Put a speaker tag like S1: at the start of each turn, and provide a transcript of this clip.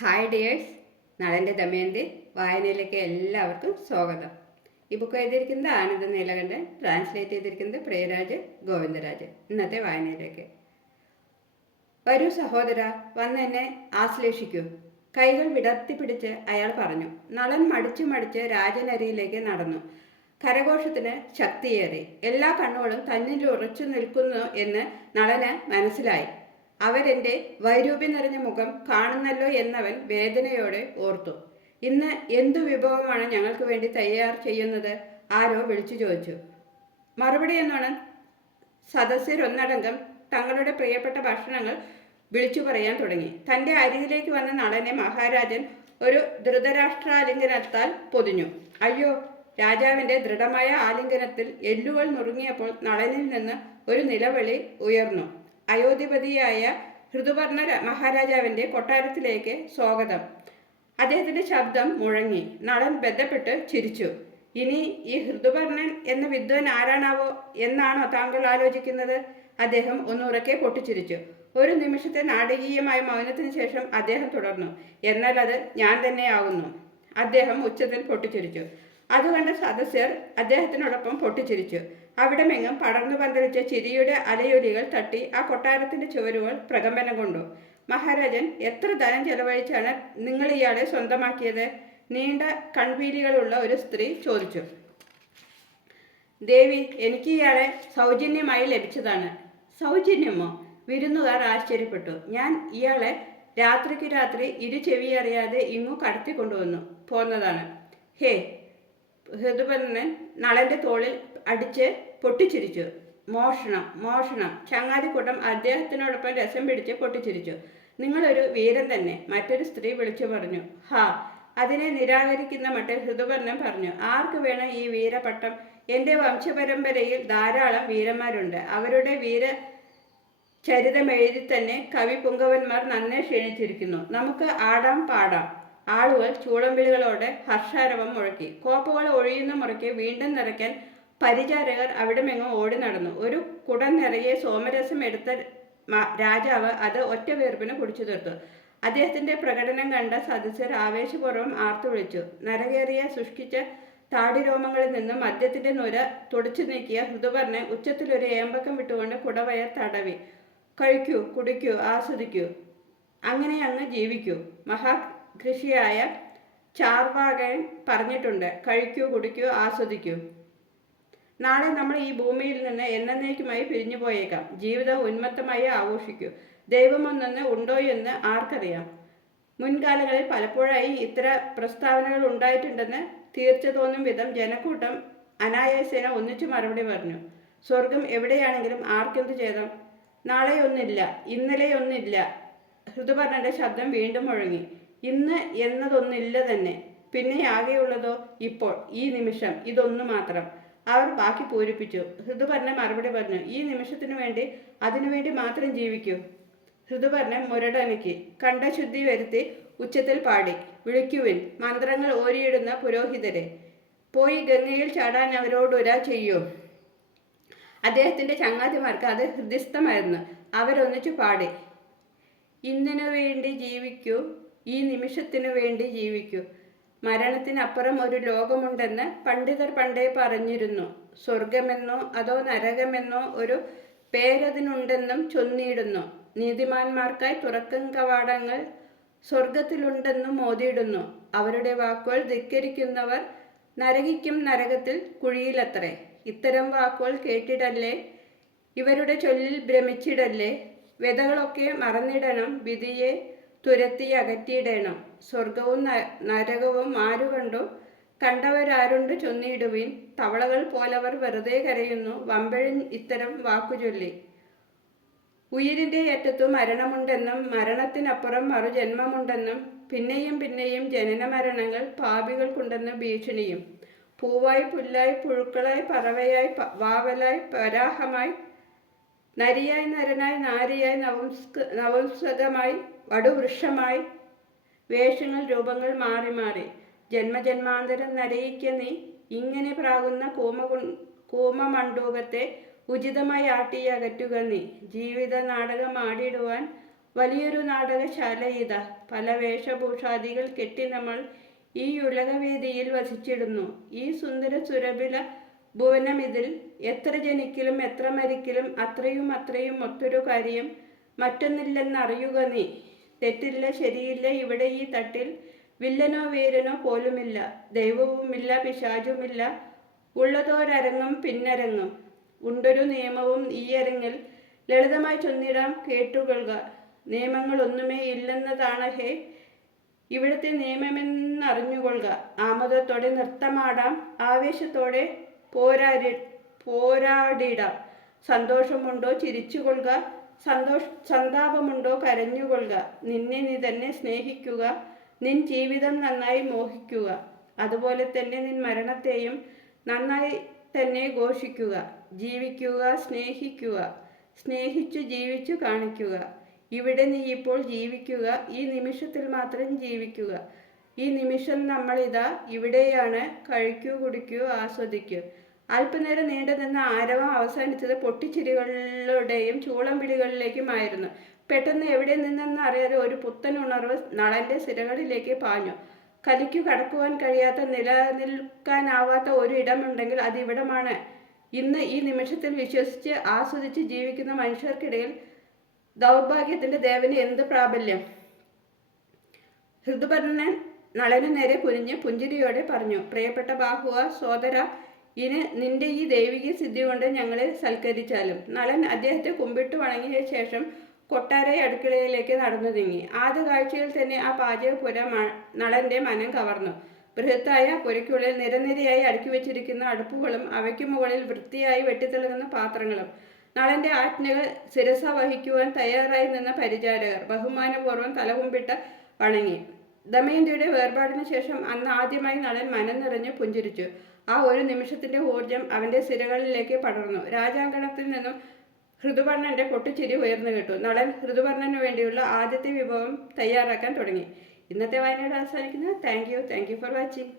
S1: Hi dears നടന്റെ ദമയന്തി. വായനയിലേക്ക് എല്ലാവർക്കും സ്വാഗതം. ഈ ബുക്ക് എഴുതിയിരിക്കുന്നത് ആനന്ദ നീലകണ്ഠൻ. ട്രാൻസ്ലേറ്റ് ചെയ്തിരിക്കുന്നത് പ്രിയരാജ് ഗോവിന്ദരാജ്. ഇന്നത്തെ വായനയിലേക്ക്. വരൂ സഹോദര വന്ന് എന്നെ ആശ്ലേഷിക്കൂ. കൈകൾ വിടർത്തി പിടിച്ച് അയാൾ പറഞ്ഞു നളൻ മടിച്ചു മടിച്ച് രാജനരിയിലേക്ക് നടന്നു. കരഘോഷത്തിന് ശക്തിയേറി. എല്ലാ കണ്ണുകളും തന്നിൽ ഉറച്ചു നിൽക്കുന്നു എന്ന് നളന് മനസ്സിലായി. അവരെന്റെ വൈരൂപ്യം നിറഞ്ഞ മുഖം കാണുന്നല്ലോ എന്നവൻ വേദനയോടെ ഓർത്തു. ഇന്ന് എന്തു വിഭവമാണ് ഞങ്ങൾക്ക് വേണ്ടി തയ്യാർ ചെയ്യുന്നത്? ആരോ വിളിച്ചു ചോദിച്ചു. മറുപടി എന്നോണം സദസ്യരൊന്നടങ്കം തങ്ങളുടെ പ്രിയപ്പെട്ട ഭക്ഷണങ്ങൾ വിളിച്ചു പറയാൻ തുടങ്ങി. തന്റെ അരികിലേക്ക് വന്ന നളനെ മഹാരാജൻ ഒരു ധൃതരാഷ്ട്രാലിംഗനത്താൽ പൊതിഞ്ഞു. അയ്യോ രാജാവിന്റെ ദൃഢമായ ആലിംഗനത്തിൽ എല്ലുകൾ നുറുങ്ങിയപ്പോൾ നളനിൽ നിന്ന് ഒരു നിലവിളി ഉയർന്നു. അയോധ്യപതിയായ ഋതുപർണ മഹാരാജാവിന്റെ കൊട്ടാരത്തിലേക്ക് സ്വാഗതം. അദ്ദേഹത്തിന്റെ ശബ്ദം മുഴങ്ങി. നടൻ ബന്ധപ്പെട്ട് ചിരിച്ചു. ഇനി ഈ ഋതുപർണൻ എന്ന വിദ്വൻ ആരാണാവോ എന്നാണോ താങ്കൾ ആലോചിക്കുന്നത്? അദ്ദേഹം ഒന്നുറക്കെ പൊട്ടിച്ചിരിച്ചു. ഒരു നിമിഷത്തെ നാടകീയമായ മൗനത്തിന് ശേഷം അദ്ദേഹം തുടർന്നു. എന്നാൽ അത് ഞാൻ തന്നെയാവുന്നു. അദ്ദേഹം ഉച്ചത്തിൽ പൊട്ടിച്ചിരിച്ചു. അതുകണ്ട സദസ്യർ അദ്ദേഹത്തിനോടൊപ്പം പൊട്ടിച്ചിരിച്ചു. അവിടമെങ്ങും പടർന്നു പന്തലിച്ച ചിരിയുടെ അലയൊലികൾ തട്ടി ആ കൊട്ടാരത്തിന്റെ ചുവരുകൾ പ്രകമ്പനം കൊണ്ടു. മഹാരാജൻ എത്ര ധനം ചെലവഴിച്ചാണ് നിങ്ങൾ ഇയാളെ സ്വന്തമാക്കിയത്? നീണ്ട കൺവീലികളുള്ള ഒരു സ്ത്രീ ചോദിച്ചു. ദേവി എനിക്ക് ഇയാളെ സൗജന്യമായി ലഭിച്ചതാണ്. സൗജന്യമോ? വിരുന്നുകാർ ആശ്ചര്യപ്പെട്ടു. ഞാൻ ഇയാളെ രാത്രിക്ക് രാത്രി ഇരു ചെവി അറിയാതെ ഇങ്ങു കടത്തിക്കൊണ്ടുവന്നു പോന്നതാണ്. ഹേ ഹൃദുപന്നൻ നളന്റെ തോളിൽ അടിച്ച് പൊട്ടിച്ചിരിച്ചു. മോഷണം മോഷണം. ചങ്ങാതിക്കൂട്ടം അദ്ദേഹത്തിനോടൊപ്പം രസം പിടിച്ച് പൊട്ടിച്ചിരിച്ചു. നിങ്ങളൊരു വീരൻ തന്നെ മറ്റൊരു സ്ത്രീ വിളിച്ചു പറഞ്ഞു. ഹാ അതിനെ നിരാകരിക്കുന്ന മട്ടിൽ ഹൃദുപർണം പറഞ്ഞു ആർക്ക് വേണം ഈ വീരപട്ടം? എന്റെ വംശപരമ്പരയിൽ ധാരാളം വീരന്മാരുണ്ട്. അവരുടെ വീര ചരിതം എഴുതി തന്നെ കവി പുങ്കവന്മാർ നന്നെ ക്ഷണിച്ചിരിക്കുന്നു. നമുക്ക് ആടാം പാടാം. ആളുകൾ ചൂളംവിളികളോടെ ഹർഷാരവം മുഴക്കി. കോപ്പുകൾ ഒഴിയുന്ന മുറയ്ക്ക് വീണ്ടും നിറയ്ക്കാൻ പരിചാരകർ അവിടെമെങ്ങും ഓടി നടന്നു. ഒരു കുടം നിറയെ സോമരസം എടുത്ത രാജാവ് അത് ഒറ്റ വീർപ്പിന് കുടിച്ചു തീർത്തു. അദ്ദേഹത്തിന്റെ പ്രകടനം കണ്ട സദസ്യർ ആവേശപൂർവം ആർത്തു വിളിച്ചു. നരകേറിയ സൃഷ്ടിച്ച താടിരോമങ്ങളിൽ നിന്ന് മദ്യത്തിന്റെ നുര തുടച്ചു നീക്കിയ ഹൃദുപർണൻ ഉച്ചത്തിലൊരു ഏമ്പക്കം വിട്ടുകൊണ്ട് കുടവയർ തടവി. കഴിക്കൂ കുടിക്കൂ ആസ്വദിക്കൂ. അങ്ങനെ അങ്ങ് ജീവിക്കൂ. മഹാകൃഷിയായ ചാർവാകൻ പറഞ്ഞിട്ടുണ്ട് കഴിക്കൂ കുടിക്കൂ ആസ്വദിക്കൂ. നാളെ നമ്മൾ ഈ ഭൂമിയിൽ നിന്ന് എന്നേക്കുമായി പിരിഞ്ഞു പോയേക്കാം. ജീവിതം ഉന്മത്തമായി ആഘോഷിക്കൂ. ദൈവമൊന്നെന്ന് ഉണ്ടോ എന്ന് ആർക്കറിയാം? മുൻകാലങ്ങളിൽ പലപ്പോഴായി ഇത്തര പ്രസ്താവനകൾ ഉണ്ടായിട്ടുണ്ടെന്ന് തീർച്ച തോന്നും വിധം ജനക്കൂട്ടം അനായാസേന ഒന്നിച്ചു മറുപടി പറഞ്ഞു. സ്വർഗം എവിടെയാണെങ്കിലും ആർക്കെന്ത് ചെയ്തം നാളെയൊന്നില്ല ഇന്നലെയൊന്നില്ല ഋതുപർണന്റെ ശബ്ദം വീണ്ടും മുഴങ്ങി. ഇന്ന് എന്നതൊന്നില്ല തന്നെ. പിന്നെ ആകെയുള്ളതോ? ഇപ്പോൾ ഈ നിമിഷം ഇതൊന്നു മാത്രം. അവർ ബാക്കി പൂരിപ്പിച്ചു. ഹൃദുപർണ മറുപടി പറഞ്ഞു ഈ നിമിഷത്തിനു വേണ്ടി അതിനുവേണ്ടി മാത്രം ജീവിക്കൂ. ഹൃദുപർണൻ മുരടനക്കി കണ്ഠശുദ്ധി വരുത്തി ഉച്ചത്തിൽ പാടി. വിളിക്കുവിൻ. മന്ത്രങ്ങൾ ഓരിയിടുന്ന പുരോഹിതരെ. പോയി ഗംഗയിൽ ചാടാൻ അവരോടൊരാ ചെയ്യൂ. അദ്ദേഹത്തിന്റെ ചങ്ങാതിമാർക്ക് അത് ഹൃദയസ്ഥമായിരുന്നു അവരൊന്നിച്ചു പാടി. ഇന്നിനു വേണ്ടി ജീവിക്കൂ. ഈ നിമിഷത്തിനു വേണ്ടി ജീവിക്കൂ. മരണത്തിനപ്പുറം ഒരു ലോകമുണ്ടെന്ന് പണ്ഡിതർ പണ്ടേ പറഞ്ഞിരുന്നു. സ്വർഗമെന്നോ അതോ നരകമെന്നോ ഒരു പേരതിനുണ്ടെന്നും ചൊന്നിയിടുന്നു. നീതിമാന്മാർക്കായി തുറക്കും കവാടങ്ങൾ സ്വർഗത്തിലുണ്ടെന്നും മോതിയിടുന്നു. അവരുടെ വാക്കുകൾ ധിക്കരിക്കുന്നവർ നരകിക്കും നരകത്തിൽ കുഴിയിലത്രേ. ഇത്തരം വാക്കുകൾ കേട്ടിടല്ലേ? ഇവരുടെ ചൊല്ലിൽ ഭ്രമിച്ചിടല്ലേ? വ്യതകളൊക്കെ മറന്നിടണം വിധിയെ തുരത്തി അകറ്റിയിടേണം. സ്വർഗവും നരകവും ആരു കണ്ടു? കണ്ടവരാരുണ്ട് ചൊന്നിയിടുവിൻ. തവളകൾ പോലവർ വെറുതെ കരയുന്നു. വമ്പഴൻ ഇത്തരം വാക്കുചൊല്ലി. ചൊല്ലി ഉയിരിന്റെ അറ്റത്തു മരണമുണ്ടെന്നും മരണത്തിനപ്പുറം മറുജന്മമുണ്ടെന്നും പിന്നെയും പിന്നെയും ജനന മരണങ്ങൾ പാപികൾക്കുണ്ടെന്ന് ഭീഷണിയും. പൂവായി പുല്ലായി പുഴുക്കളായി പറവയായി വാവലായി പരാഹമായി നരിയായി നരനായി നാരിയായി നവംസ്ക നവംസകമായി വടുവൃക്ഷമായി വേഷങ്ങൾ രൂപങ്ങൾ മാറി മാറി. ജന്മജന്മാന്തരം നരയിക്ക നീ ഇങ്ങനെ പ്രാകുന്ന കൂമ കൂമമണ്ഡൂകത്തെ ഉചിതമായി ആട്ടി അകറ്റുക നീ. ജീവിത നാടകം ആടിയിടുവാൻ വലിയൊരു നാടകശാല ഇതാ. പല വേഷഭൂഷാദികൾ കെട്ടി നമ്മൾ ഈ ഉലകവേദിയിൽ വസിച്ചിടുന്നു. ഈ സുന്ദര സുരഭില ഇതിൽ എത്ര ജനിക്കലും എത്ര മരിക്കലും അത്രയും അത്രയും ഒത്തൊരു കാര്യം മറ്റൊന്നില്ലെന്നറിയുക നീ. തെറ്റില്ല ശരിയില്ല ഇവിടെ ഈ തട്ടിൽ വില്ലനോ വീരനോ പോലുമില്ല. ദൈവവുമില്ല പിശാചുമില്ല. ഉള്ളതോരരങ്ങും പിന്നരങ്ങും. ഉണ്ടൊരു നിയമവും ഈ അരങ്ങിൽ ലളിതമായി ചൊന്നിടാം കേട്ടുകൊള്ളുക. നിയമങ്ങളൊന്നുമേ ഇല്ലെന്നതാണ് ഹേ. ഇവിടുത്തെ നിയമമെന്നറിഞ്ഞുകൊള്ളുക. ആമോദത്തോടെ നൃത്തമാടാം ആവേശത്തോടെ പോരാടി പോരാടിടാം. സന്തോഷമുണ്ടോ ചിരിച്ചുകൊള്ളുക. സന്തോഷ സന്താപമുണ്ടോ കരഞ്ഞുകൊള്ളുക. നിന്നെ നീ തന്നെ സ്നേഹിക്കുക. നിൻ ജീവിതം നന്നായി മോഹിക്കുക. അതുപോലെ തന്നെ നിൻ മരണത്തെയും നന്നായി തന്നെ ഘോഷിക്കുക. ജീവിക്കുക സ്നേഹിക്കുക. സ്നേഹിച്ചു ജീവിച്ചു കാണിക്കുക. ഇവിടെ നീ ഇപ്പോൾ ജീവിക്കുക. ഈ നിമിഷത്തിൽ മാത്രം ജീവിക്കുക. ഈ നിമിഷം നമ്മളിതാ ഇവിടെയാണ് കഴിക്കൂ കുടിക്കൂ ആസ്വദിക്കൂ. അല്പനേരം നീണ്ടു നിന്ന ആരവം അവസാനിച്ചത് പൊട്ടിച്ചിരികളുടെയും ചൂളം വിളികളിലേക്കുമായിരുന്നു പെട്ടെന്ന് എവിടെ നിന്നെന്ന് അറിയാതെ ഒരു പുത്തൻ ഉണർവ് നളന്റെ സിരകളിലേക്ക് പാഞ്ഞു. കലിക്കു കടക്കുവാൻ കഴിയാത്ത നിലനിൽക്കാനാവാത്ത ഒരു ഇടമുണ്ടെങ്കിൽ അത് ഇവിടമാണ്. ഇന്ന് ഈ നിമിഷത്തിൽ വിശ്വസിച്ച് ആസ്വദിച്ച് ജീവിക്കുന്ന മനുഷ്യർക്കിടയിൽ ദൗർഭാഗ്യത്തിന്റെ ദേവന് എന്ത് പ്രാബല്യം? ഋതുപർണൻ നളനു നേരെ കുനിഞ്ഞ് പുഞ്ചിരിയോടെ പറഞ്ഞു പ്രിയപ്പെട്ട ബാഹുവ സോദര ഇനി നിന്റെ ഈ ദൈവിക സിദ്ധി കൊണ്ട് ഞങ്ങളെ സൽക്കരിച്ചാലും. നളൻ അദ്ദേഹത്തെ കുമ്പിട്ട് വണങ്ങിയ ശേഷം കൊട്ടാര അടുക്കളയിലേക്ക് നടന്നു നീങ്ങി. ആദ്യ കാഴ്ചയിൽ തന്നെ ആ പാചകപ്പുര മ- നളന്റെ മനം കവർന്നു. ബൃഹത്തായ പുരയ്ക്കുള്ളിൽ നിരനിരയായി അടുക്കി വെച്ചിരിക്കുന്ന അടുപ്പുകളും അവയ്ക്ക് മുകളിൽ വൃത്തിയായി വെട്ടിത്തിളങ്ങുന്ന പാത്രങ്ങളും. നളന്റെ ആജ്ഞകൾ ശിരസ വഹിക്കുവാൻ തയ്യാറായി നിന്ന പരിചാരകർ ബഹുമാനപൂർവം തലകുമ്പിട്ട് വണങ്ങി. ദമയന്തിയുടെ വേർപാടിന് ശേഷം അന്ന് ആദ്യമായി നളൻ മനം നിറഞ്ഞ് പുഞ്ചിരിച്ചു. ആ ഒരു നിമിഷത്തിന്റെ ഊർജം അവന്റെ സിരകളിലേക്ക് പടർന്നു. രാജാങ്കണത്തിൽ നിന്നും ഋതുവർണന്റെ പൊട്ടിച്ചിരി ഉയർന്നു കേട്ടു. നടൻ ഋതുവർണന് വേണ്ടിയുള്ള ആദ്യത്തെ വിഭവം തയ്യാറാക്കാൻ തുടങ്ങി. ഇന്നത്തെ വായനയുടെ അവസാനിക്കുന്നത് thank you thank you for watching